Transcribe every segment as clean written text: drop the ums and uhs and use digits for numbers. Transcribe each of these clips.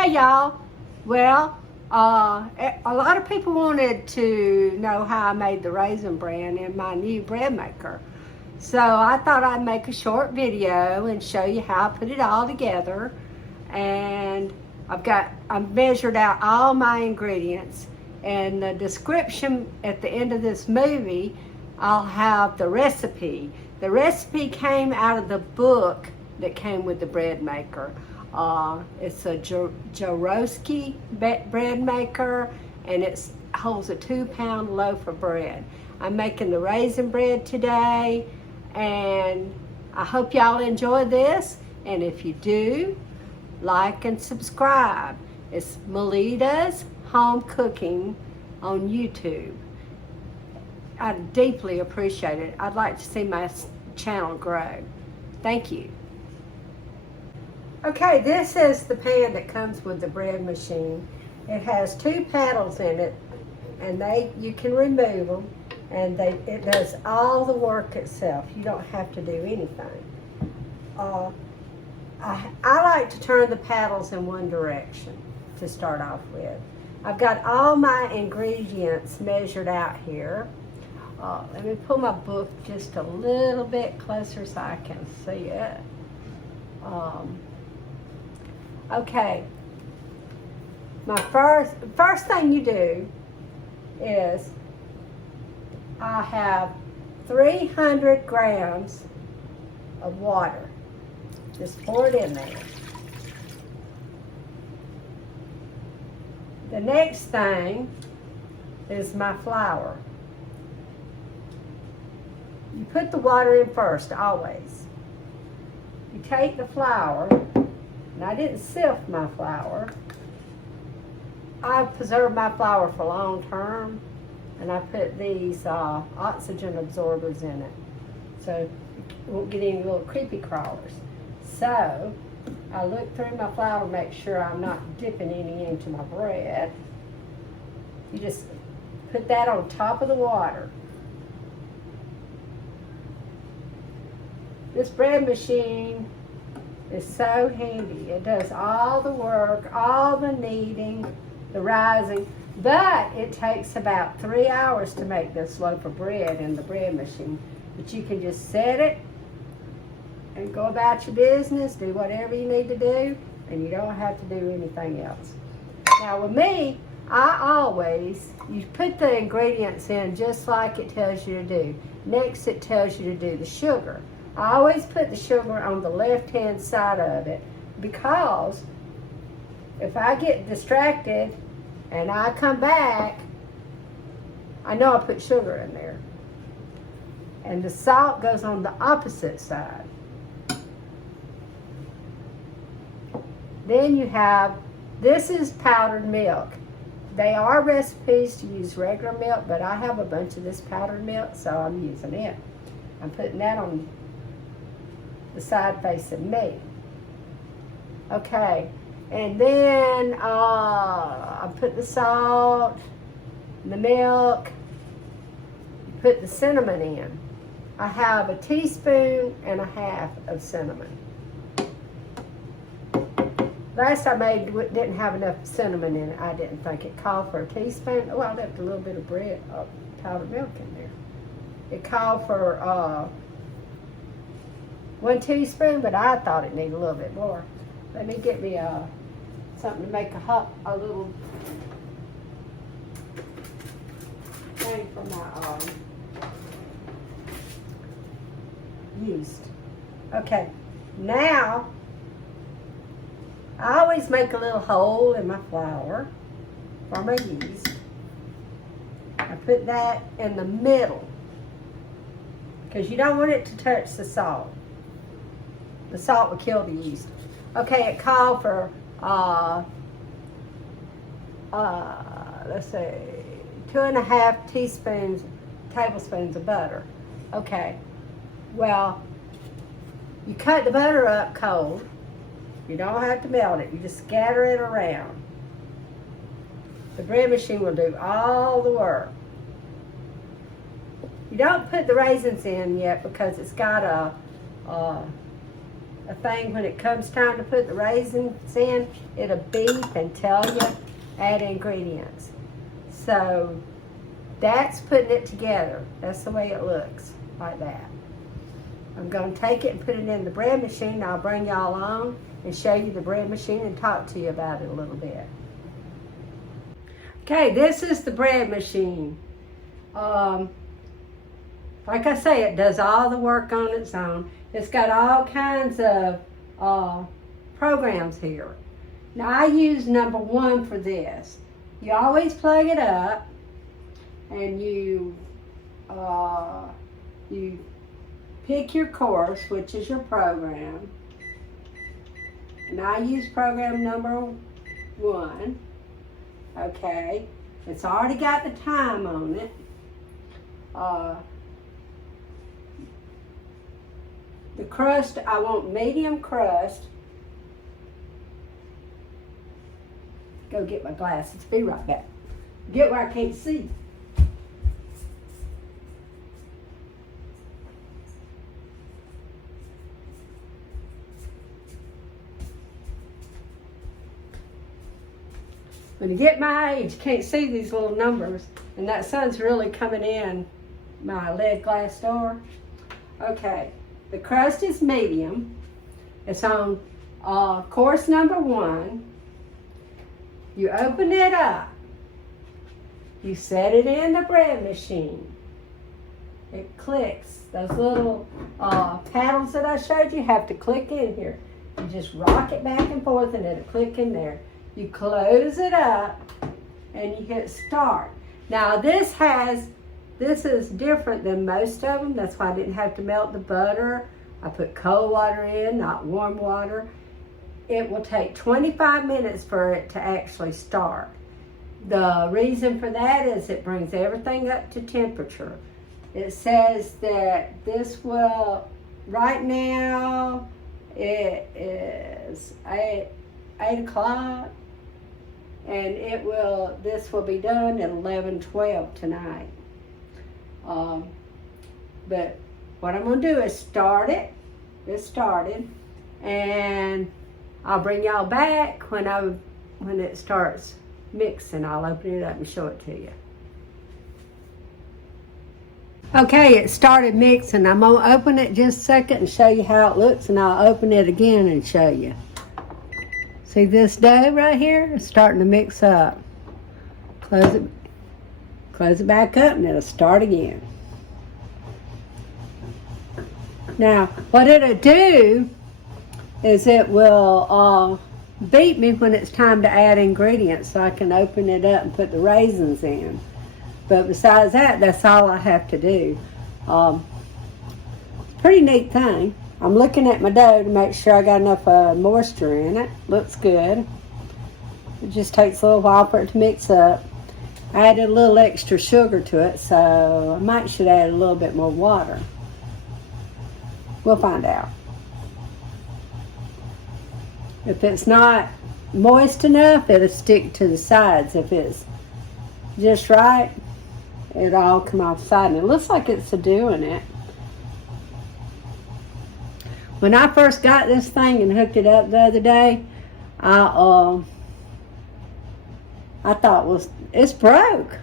Hey y'all. Well, a lot of people wanted to know how I made the Raisin Bread in my new bread maker. So I thought I'd make a short video and show you how I put it all together. And I've measured out all my ingredients. And the description at the end of this movie, I'll have the recipe. The recipe came out of the book that came with the bread maker. It's a Jaworski bread maker, and it holds a 2-pound loaf of bread. I'm making the raisin bread today, and I hope y'all enjoy this. And if you do, like and subscribe. It's MELITA'S Home Cooking on YouTube. I deeply appreciate it. I'd like to see my channel grow. Thank you. Okay, this is the pan that comes with the bread machine. It has 2 paddles in it, and you can remove them, and it does all the work itself. You don't have to do anything. I like to turn the paddles in one direction to start off with. I've got all my ingredients measured out here. Let me pull my book just a little bit closer so I can see it. Okay, my first thing you do is I have 300 grams of water. Just pour it in there. The next thing is my flour. You put the water in first, always. You take the flour. And I didn't sift my flour. I preserved my flour for long term, and I put these oxygen absorbers in it, so you won't get any little creepy crawlers. So I look through my flour, make sure I'm not dipping any into my bread. You just put that on top of the water. This bread machine is so handy. It does all the work, all the kneading, the rising, but it takes about 3 hours to make this loaf of bread in the bread machine. But you can just set it and go about your business, do whatever you need to do, and you don't have to do anything else. Now with me, you put the ingredients in just like it tells you to do. Next, it tells you to do the sugar. I always put the sugar on the left-hand side of it, because if I get distracted and I come back, I know I put sugar in there. And the salt goes on the opposite side. Then you have, this is powdered milk. They are recipes to use regular milk, but I have a bunch of this powdered milk, so I'm using it. I'm putting that on the side facing me. Okay, and then I put the salt, the milk, put the cinnamon in. I have a teaspoon and a half of cinnamon. Last I made didn't have enough cinnamon in it. I didn't think it called for a teaspoon. Oh, I left a little bit of bread, powdered milk in there. It called for 1 teaspoon, but I thought it needed a little bit more. Let me get me something to make a little thing for my yeast. Okay, now I always make a little hole in my flour for my yeast. I put that in the middle because you don't want it to touch the salt. The salt will kill the yeast. Okay, it called for, let's see, 2.5 tablespoons of butter. Okay, well, you cut the butter up cold. You don't have to melt it. You just scatter it around. The bread machine will do all the work. You don't put the raisins in yet because it's got a a thing when it comes time to put the raisins in. It'll beep and tell you add ingredients. So that's putting it together. That's the way it looks, like that. I'm going to take it and put it in the bread machine. I'll bring y'all on and show you the bread machine and talk to you about it a little bit. Okay, this is the bread machine. Like I say, it does all the work on its own. It's got all kinds of programs here. Now I use number 1 for this. You always plug it up and you pick your course, which is your program. And I use program number 1. Okay, it's already got the time on it. The crust, I want medium crust. Go get my glasses. Be right back. Get where I can't see. When you get my age, you can't see these little numbers, and that sun's really coming in my lead glass door. Okay, the crust is medium. It's on course number 1. You open it up. You set it in the bread machine. It clicks. Those little paddles that I showed you have to click in here. You just rock it back and forth and it'll click in there. You close it up and you hit start. Now this is different than most of them. That's why I didn't have to melt the butter. I put cold water in, not warm water. It will take 25 minutes for it to actually start. The reason for that is it brings everything up to temperature. It says that this will, right now, it is 8 o'clock, and this will be done at 11:12 tonight. But what I'm gonna do is start it. It's started, and I'll bring y'all back when it starts mixing. I'll open it up and show it to you. Okay, it started mixing. I'm gonna open it just a second and show you how it looks, and I'll open it again and show you. See this dough right here? It's starting to mix up. Close it back up and it'll start again. Now, what it'll do is it will beep me when it's time to add ingredients so I can open it up and put the raisins in. But besides that, that's all I have to do. Pretty neat thing. I'm looking at my dough to make sure I got enough moisture in it. Looks good. It just takes a little while for it to mix up. I added a little extra sugar to it, so I should add a little bit more water. We'll find out. If it's not moist enough, it'll stick to the sides. If it's just right, it'll all come off the side. And it looks like it's doing it. When I first got this thing and hooked it up the other day, I thought, it's broke.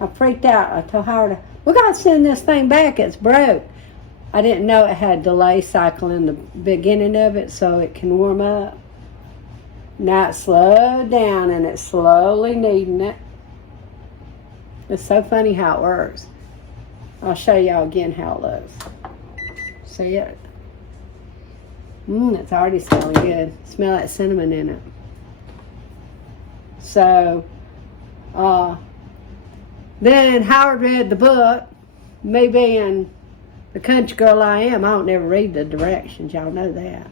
I freaked out. I told Howard, we got to send this thing back. It's broke. I didn't know it had a delay cycle in the beginning of it so it can warm up. Now it's slowed down and it's slowly kneading it. It's so funny how it works. I'll show y'all again how it looks. See it? It's already smelling good. Smell that cinnamon in it. So, then Howard read the book. Me being the country girl I am, I don't never read the directions. Y'all know that.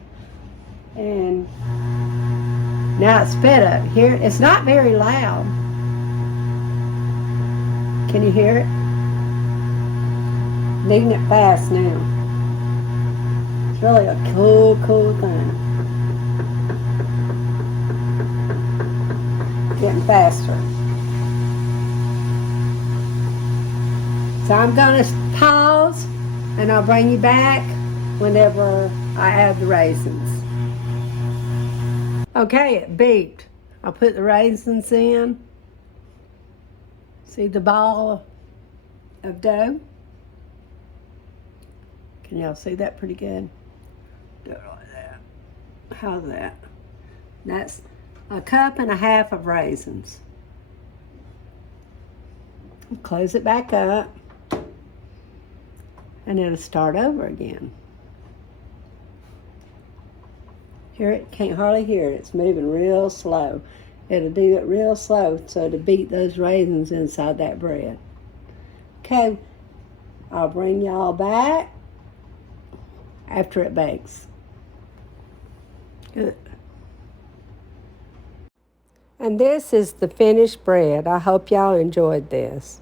And now it's sped up. Here, it's not very loud. Can you hear it? Kneading it fast now. It's really a cool thing. Getting faster. So I'm gonna pause and I'll bring you back whenever I add the raisins. Okay, it beeped. I'll put the raisins in. See the ball of dough? Can y'all see that pretty good? Do it like that. How's that? That's 1.5 cups of raisins. Close it back up, and it'll start over again. Hear it? Can't hardly hear it. It's moving real slow. It'll do it real slow so to beat those raisins inside that bread. Okay, I'll bring y'all back after it bakes. Good. And this is the finished bread. I hope y'all enjoyed this.